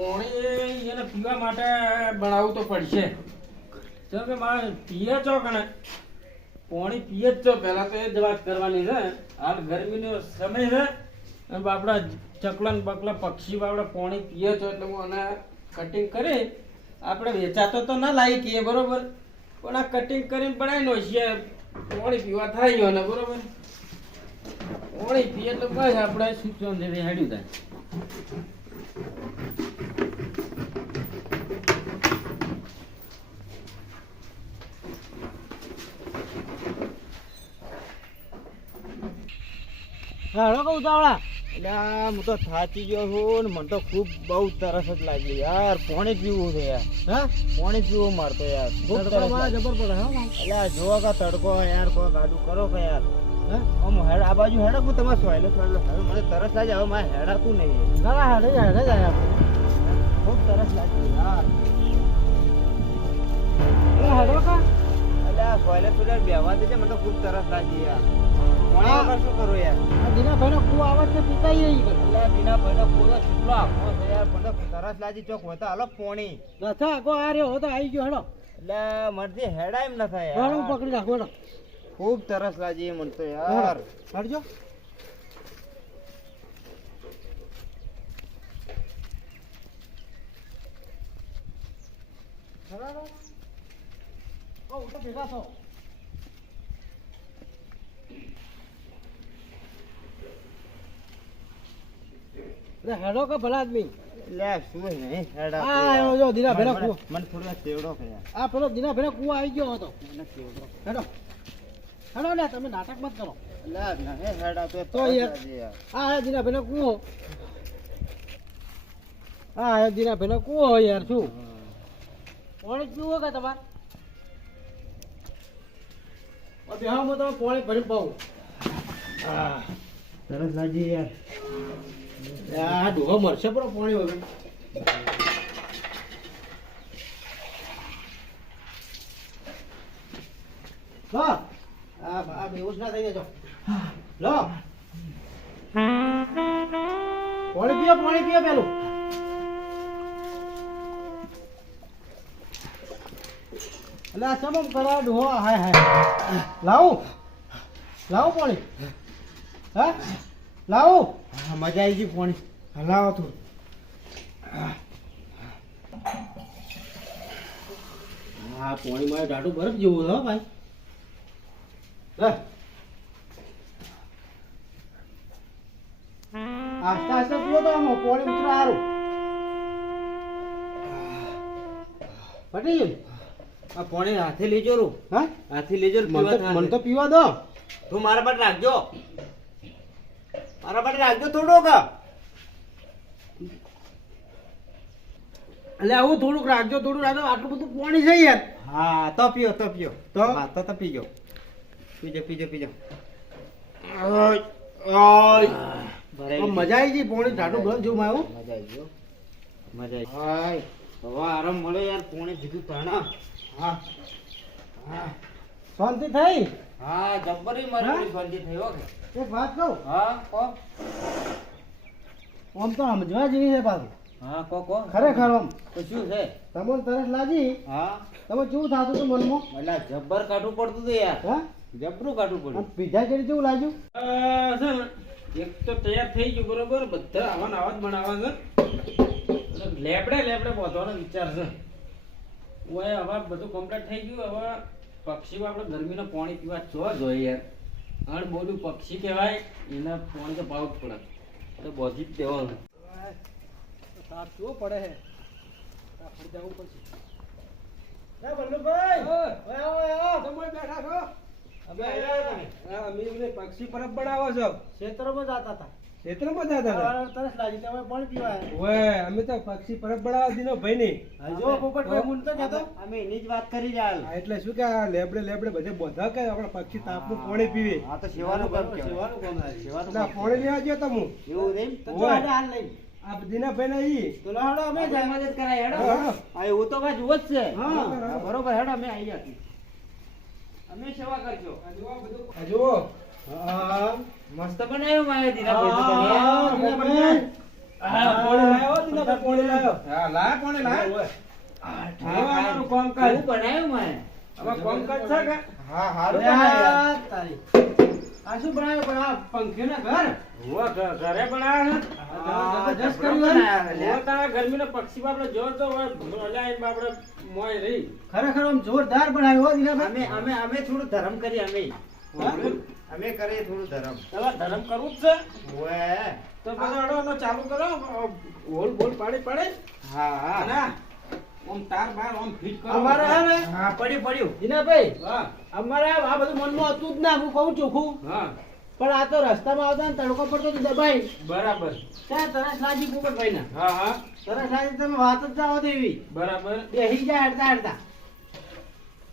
પાણી એને પીવા માટે બનાવવું તો પડશે. જો કે મારે પીએ છો કણે પાણી પીએ જ છો, પહેલા તો એ જ વાત કરવાની છે. હાલ ગરમીનો સમય છે અને આપણા ચકલા ને બકલા પક્ષી આપણે પાણી પીએ છો એટલે હું આને કટિંગ કરી આપણે વેચાતો તો ના લાવી કીએ બરોબર, પણ આ કટિંગ કરીને બનાવી નો છે પાણી પીવા થાય ને બરોબર. પાણી પીએ એટલે બસ આપણે સૂચન દે હેડ્યું થાય. હા કહું ઉતાવળા એટલે હું તો થાકી ગયો છું ને મને તો ખૂબ બહુ તરસ જ લાગી યાર. પાણી પીવું છે યાર. હા પાણી પીવું મારતો યાર ખૂબ તરસ જબર પડે. એટલે જોવો કે તડકો યાર કોઈ ગાડું કરો કે યાર. હા આમ હેડ આ બાજુ હેડો હું તમારે સોયલે સોયલે હવે મને તરસ લાગે. હવે મારે હેડાતું નહીં. ના હેડે જાય ખૂબ તરસ લાગી યાર. હેડો કા એટલે આ સોયલે સોયલે બેહવા દેજે. મને તો ખૂબ તરસ લાગી યાર. શું કરું યાર? દીનાભાઈ નો કુવો આવે છે પીતાઈ રહી. એટલે દીનાભાઈ નો કુવો કેટલો આખો છે યાર. મને તરસ લાગી ચોક હોય તો હાલો પોણી નથી આખો આ રહ્યો તો આવી ગયો હેડો. એટલે મરજી હેડા એમ ન થાય યાર. હું પકડી રાખો હેડો. ખૂબ તરસ લાગી મને તો યાર. હટજો ભેગા છો. હેડો કે ભલા આદમી લે શું નહીં હેડા. આ જો દીના ભેરા કુવો મને થોડો ચેવડો કર્યા. આ પેલો દીના ભેરા કુવો આવી ગયો હતો. મને ચેવડો હેડો હેડો લે તમે નાટક મત કરો. લે નહીં હેડા તો યાર. આ હે દીના ભેરા કુવો. આ હે દીના ભેરા કુવો યાર. શું પાણી પીવો કે તમારે? બેહામાં તમે પાણી ભરી પાવું. હા સરસ લાગી યાર. આ ડોહો મરશે પણ પાણી વગર. લો આ બેહોશ ના થઈ જજો. લો પાણી પીઓ પેલું. એટલે આ સમમ કરા ડોહો. હાય હાય લાવું પાણી. હા લાવું. મજા આવી ગઈ પાણી. હલાવો થોડું. હા પાણી મારે ટાટું બરફ જેવું છે ભાઈ. આસ્તે આસ્તે પીવો તો આમાં પાણી ઉતરે સારું. પટી ગયું. આ પાણી હાથે લેજો રું. હા હાથે લેજો. મને તો પીવા દો. તું મારા પર રાખજો. મારા માટે રાખજો થોડુંક. એટલે આવું થોડુંક રાખજો. આટલું બધું પાણી છે યાર. હા તો પીઓ તો પી ગયો. પીજો. મજા આવી ગઈ પાણી ટાટું બરફ જેવું આવ્યું. મજા આવી. હવે આરામ મળે યાર. પાણી દીધું તાણા. હા શાંતિ થઈ. હા જબ્બરી મારી શાંતિ થઈ. ઓકે એક વાત કહું. હા કો. આમ તો સમજવા જેવી છે પાછું. હા કો ખરેખર આમ તો શું છે? તમને તરસ લાગી. હા તમે કેવું થતું હતું મનમાં? એટલે જબ્બર કાઢવું પડતું હતું યાર. હા જબરું કાઢવું પડ્યું. પીઝા જેવી કેવું લાગ્યું? છે ને એક તો તૈયાર થઈ ગયું બરોબર. બધા આવા આવા જ બનાવવા છે. લેબડે પહોંચવાનો વિચાર છે. હવે બધું કમ્પ્લીટ થઈ ગયું. હવે પક્ષીઓ આપણે ગરમીનું પાણી પીવા જો જોઈએ યાર. અને બોલું પક્ષી કહેવાય એના પાણી તો પાવું જ પડે. એટલે બોધી જ દેવાનું. તાર શું પડે હે જવું પડશે. પક્ષી પરબ બનાવો છો. ક્ષેત્રમાં જતા હતા. ક્ષેત્રમાં જતા હતા. તરસ લાગી તમે પાણી પીવા. અમે તો પક્ષી પરબ બનાવવા દીનો ભાઈ નહીં. જો પોપટભાઈ હું તો કહેતો અમે એની જ વાત કરી રહ્યા. એટલે શું કે લેબડે બધે બોધા કે આપણે પક્ષી તાપનું પાણી પીવે. હા તો સેવાનું કામ પાણી લેવા ગયો તો હું એવું નહીં તો હાલ લઈ આ દીના ભાઈ ના ઈ તો લાડો અમે મદદ કરાય. હેડો આ એવું તો ભાઈ જુઓ જ છે. હા બરોબર હેડો અમે આવી ગયા. અમે સેવા કરજો. આ જુઓ હા મસ્ત બનાવ્યો મારે દીના ભાઈ તો. હા પાણી લાવ્યો દીના ભાઈ પાણી લાવ્યો. કોઈ કામ કાજ છે કે? હા હારું તારી આ શું બનાવ્યું પણ આ પંખીના ઘર ઘરે બનાવ્યા જબરજસ્ત કર્યું છે ગરમીનો પક્ષી બાપડે જોર તો બાપડે મોય રહી ખરેખર આમ જોરદાર બનાવ્યું હો દીનાભાઈ. અમે થોડું ધર્મ કરીએ અમે હા? અમે કરીએ થોડું ધર્મ તમારે ધર્મ કરવું જ છે ઓએ તો પછી હળો ચાલુ કરો હોલ બોલ પાડે હા હા ના ઓમ તાર બાર ઓમ ફિટ કરો અમારે હે ને હા પડ્યું દીનાભાઈ હા અમારે આ બધું મનમાં હતું જ ના, હું કહું ચોખ્ખું. હા પણ આ તો રસ્તામાં આવતા ને તડકો પડતો તો દબાઈ બરાબર ત્યાં તરસ લાગી પોપટભાઈ ના હા હા તરસ લાગી તમે વાત જ જાઓ દેવી બરાબર બેસી જાય હડતા હડતા.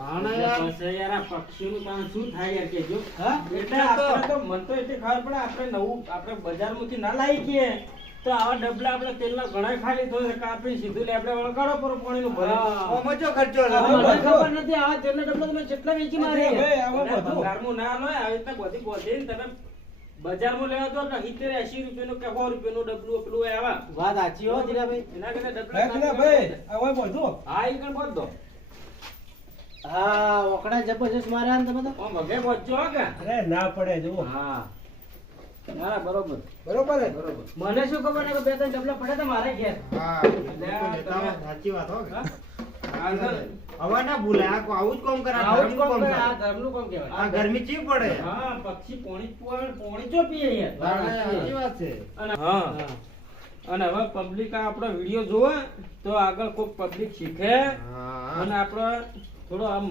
પછી યાર આ પક્ષીનું કામ શું થાય યાર કેજો હા? એટલે આપણે તો મન તો એટલે ખબર પડે આપણે નવું આપણે બજારમાંથી ના લાવી કે તો આવા ડબલા આપણે તેલના ઘણા ખાલી તો કાપી સીધું લે આપણે વળગાડો પર પાણીનું ભરે હા. ઓમાં જો ખર્ચો મને ખબર નથી આ તેલના ડબ્બા તમે કેટલા વેચી મારી એટલે ભંગારમાં ના લે આવી રીતના બધી બોધીને તમે બજારમાં લેવા તો 70-80 રૂપિયાનું કે 100 રૂપિયાનું ડબલું પેલું આવા વાત સાચી હો જીરાભાઈ. એના કરતા હે ડબલા જીરાભાઈ, હવે બોલજો. હા ઈ કણ બોધ દો હા ઓકડા જબરજસ્ત માર્યા ને તમે તો. ઓમ વગે બોધજો હો કે અરે ના પડે જુઓ. હા ના બરોબર બરોબર ને? બરોબર મને શું ખબર ને કે બે ત્રણ ડબલા પડે તો મારે ઘેર. હા સાચી વાત હો કે હા? અંદર હવે ના ભૂલાય આ આવું જ કામ કરે આ આવું જ ધર્મનું કામ કરે, કામ આ ધર્મનું કામ કહેવાય. આ ગરમી ચીવ પડે હા પક્ષી પોણી જો પીએ યાર સાચી વાત છે અને હા અને હવે પબ્લિક આ આપણો વિડિયો જોવે તો આગળ કોઈ પબ્લિક શીખે હા અને આપણે થોડો આમ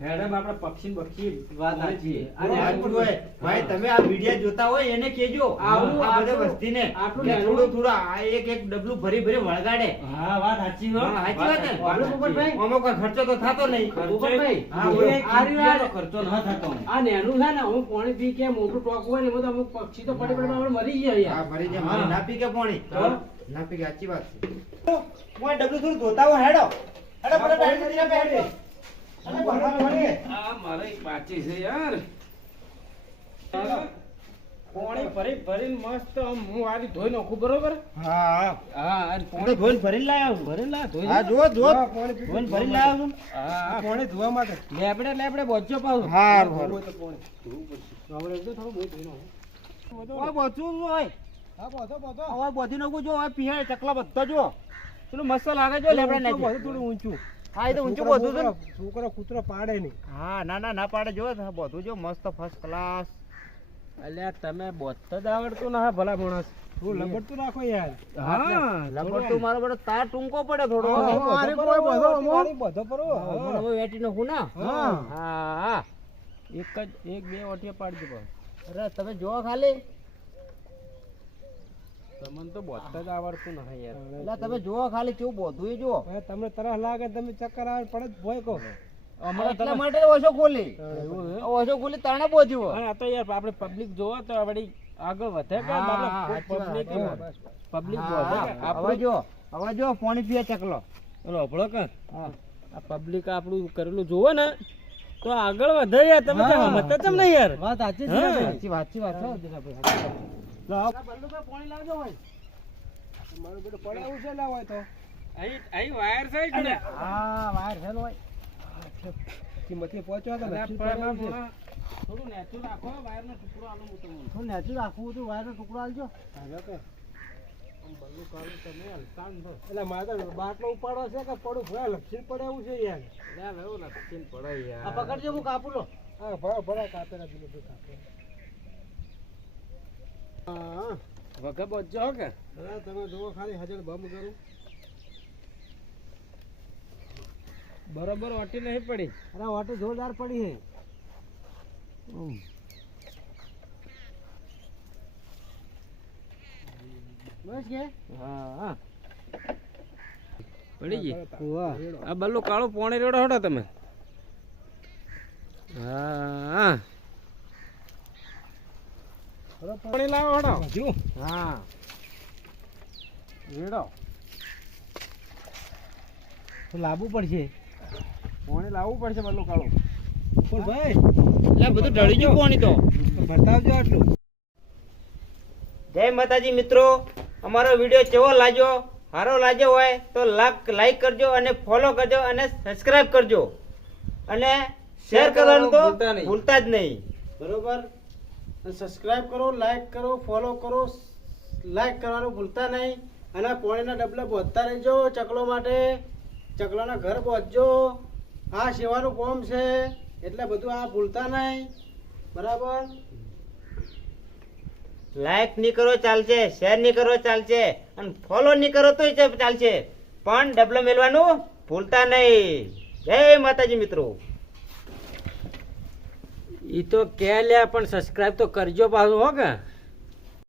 હેડમ આપણે પક્ષી બક્ષી વાત સાચી. અને આટલું હોય ભાઈ તમે આ વિડિયો જોતા હોય એને કેજો આવું આ બધે આટલું- વસ્તીને આટલું કે નાનું- થોડું આ એક ડબલું ભરી વળગાડે હા વાત સાચી હો હા, સાચી વાત ને? વાલો પોપટભાઈ. આમાં કોઈ ખર્ચો તો થતો નહીં પોપટભાઈ, હા, બોલો. આ રહ્યું આ- ખર્ચો ન થતો આ નેનું છે ને હું પાણી પી કે મોટું ટોક હોય ને એમાં તો અમુક પક્ષી તો પડી પડી આપણે મરી ગયા હા યાર. ભરી જાય હા. ના પી કે પાણી તો? ના પી કે સાચી વાત છે હું ડબલું થોડું ધોતા હોય હેડો હેડો બધા ટાઈમ નથી આપે હેડો અને ભરવા મળીએ આ મારે એક બાચી છે યાર પાણી ભરીને મસ્ત આમ હું આરી ધોઈ નાખું બરોબર હા હા આ હું તો પાણી ધોઈને ભરીને લાયા છું. ભરીને લા ધોઈ હા જો જો હા, પાણી પી- ધોઈને ભરીને લાયા છું. હા પાણી ધોવા માટે. લેબડે બોજો પાછું હારું, ધોવું હારું. હોય તો પાણી. આપણે એકદમ થોડું બહુ ધોઈ નાખો. ઓય બધું હોય હા, બધો, બધો. હવે બધી નાખું જો હવે પીહે ચકલા બધા જો પેલું મસ્ત લાગે જો લેબડા ઊંચું નાખી બધું થોડું ઊંચું. હા એ તો ઊંચું છોકરા- બધું છે ને. છોકરા કૂતરો પાડે નહીં. હા ના પાડે જો આ બધું જો મસ્ત ફર્સ્ટ ક્લાસ અલ્યા તમે બોત જ આવડતું ના ભલા માણસ થોડું લબડતું રાખો યાર. લપડ તું મારો બધો તાર ટૂંકો પડે થોડો હા, હા, બધો અરે પરો, કોઈ બધો બધો અમો. પાણી બધો પરો. મને હવે વેટી નાખું ના હા. હા એક બે ઓટિયા પાડજો પણ અરે તમે જો ખાલી તમને તો બોત જ આવડતું નહીં યાર એટલે તમે જુઓ ખાલી કેવું બધું એ જુઓ હવે તમને તરસ લાગે તમે ચક્કર આવે પડે જ ભોય કહો. એટલા માટે ઓછો ખોલી એવું હે? ઓછો ખોલી તાણે બોધ્યું અને આ તો યાર આપણે પબ્લિક જોવો તો વળી આગળ વધે કે હા, આપણે હા, સાચી વાત, પબ્લિક સાચી વાત. પબ્લિક હા, વધે હા. કે હવે આપણે જો પાણી પીએ ચકલો ઓલો અભળો કે હા આ પબ્લિક આપણું કરેલું જોવો ને તો આગળ વધે યાર તમે તો હા. સમજતા કેમ નહીં યાર વાત સાચી છે હા. ભાઈ. સાચી વાત છે દિલાભાઈ, સાચી વાત. લાવો. પાણી લાવજો ભાઈ. મારું બેટું પડે એવું છે લાવો હોય તો. અહીં વાયર છે કે ને હા વાયર છે ને ભાઈ. કિંમતથી પહોંચવા તો અલ્યા નક્કી પણ પડે એવું છે. થોડું નેચું રાખો વાયરનો ટુકડો આલો હું તમને થોડું નેચું રાખવું હતું વાયરનો ટુકડો આલજો હા, કે. આમ બલ્લું કાળું તમે હલતા ને તો એટલે મારે તો બાટલો ઉપાડવો છે કે પડું ભરા લપસીને પડે એવું છે યાર. યાર એવું લપસીને પડે આ યાર પકડજો હું કાપું લો હા ભરા ભરા કાપેલા દિનેશભાઈ કાપે. હા વગર બોજો કે હા, તમે જુઓ ખાલી હાજર બમ કરું. બરોબર વાટી નહીં પડી અરે વાટો જોરદાર પડી હે. બસ કે હા પડી ગઈ વાહ. આ બલ્લું કાળું પોણી રેડો હડો તમે હા પાણી લાવો હડો હજુ હા રેડો તો લાવવું પડશે. પાણી લાવવું પડશે બલ્લું કાળું પણ ભાઈ એટલે બધું ઢળી ગયું પાણી તો બતાવજો આટલું. જય માતાજી મિત્રો અમારો વિડીયો કેવો લાગ્યો સારો લાગ્યો હોય તો લાઈક કરજો અને ફોલો કરજો અને સબસ્ક્રાઇબ કરજો અને શેર કરવાનું તો ભૂલતા નહીં. ભૂલતા જ નહીં. બરોબર. સબસ્ક્રાઇબ કરો, લાઈક કરો, ફોલો કરો, લાઈક કરવાનું ભૂલતા નહીં. અને પોણીના ડબલા બોધતા રહેજો ચકલો માટે. ચકલાના ઘર બોધજો. આ સેવાનું કોમ છે એટલે બધું આ ભૂલતા નહીં. બરાબર. લાઈક નહીં કરો ચાલશે, શેર નહીં કરો ચાલશે, અને ફોલો નહીં કરો તોય ચાલશે, પણ ડબલો મેળવાનું ભૂલતા નહીં. જય માતાજી મિત્રો. ઈ તો કે લ્યા પણ સબસ્ક્રાઇબ તો કરજો પાછું હો કે